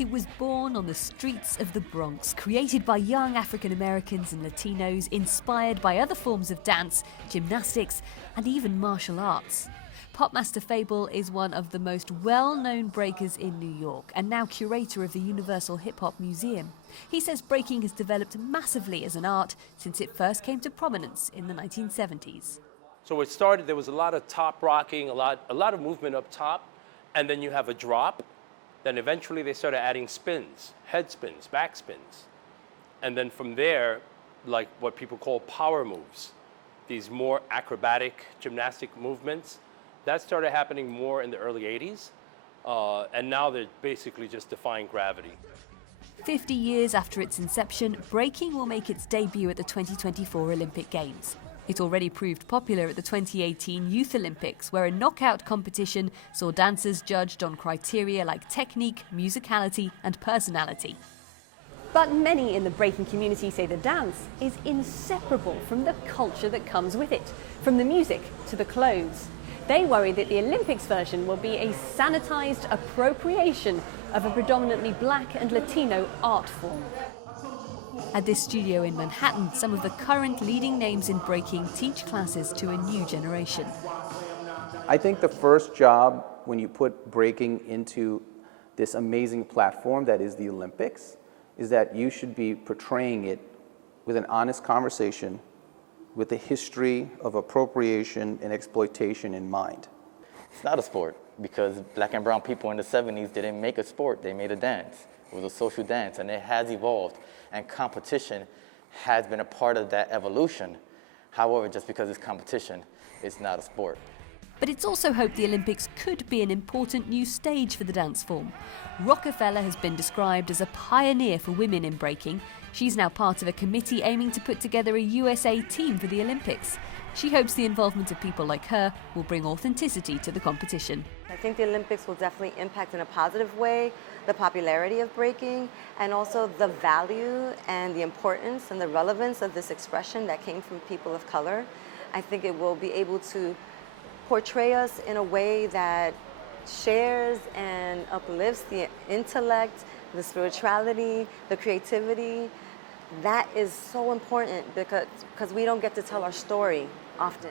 It was born on the streets of the Bronx, created by young African Americans and Latinos, inspired by other forms of dance, gymnastics, and even martial arts. Popmaster Fable is one of the most well-known breakers in New York and now curator of the Universal Hip Hop Museum. He says breaking has developed massively as an art since it first came to prominence in the 1970s. So it started, there was a lot of top rocking, a lot of movement up top, and then you have a drop. Then eventually they started adding spins, head spins, back spins. And then from there, like what people call power moves, these more acrobatic gymnastic movements, that started happening more in the early 80s. And now they're basically just defying gravity. 50 years after its inception, breaking will make its debut at the 2024 Olympic Games. It already proved popular at the 2018 Youth Olympics, where a knockout competition saw dancers judged on criteria like technique, musicality, and personality. But many in the breaking community say the dance is inseparable from the culture that comes with it, from the music to the clothes. They worry that the Olympics version will be a sanitized appropriation of a predominantly black and Latino art form. At this studio in Manhattan, some of the current leading names in breaking teach classes to a new generation. I think the first job when you put breaking into this amazing platform that is the Olympics is that you should be portraying it with an honest conversation with a history of appropriation and exploitation in mind. It's not a sport because black and brown people in the 70s didn't make a sport, they made a dance. It was a social dance and it has evolved, and competition has been a part of that evolution. However, just because it's competition, it's not a sport. But it's also hoped the Olympics could be an important new stage for the dance form. Rockefeller has been described as a pioneer for women in breaking. She's now part of a committee aiming to put together a USA team for the Olympics. She hopes the involvement of people like her will bring authenticity to the competition. I think the Olympics will definitely impact in a positive way the popularity of breaking and also the value and the importance and the relevance of this expression that came from people of color. I think it will be able to portray us in a way that shares and uplifts the intellect, the spirituality, the creativity. That is so important because we don't get to tell our story often.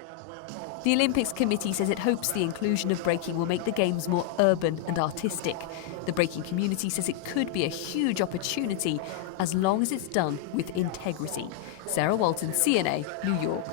The Olympics Committee says it hopes the inclusion of breaking will make the Games more urban and artistic. The breaking community says it could be a huge opportunity as long as it's done with integrity. Sarah Walton, CNA, New York.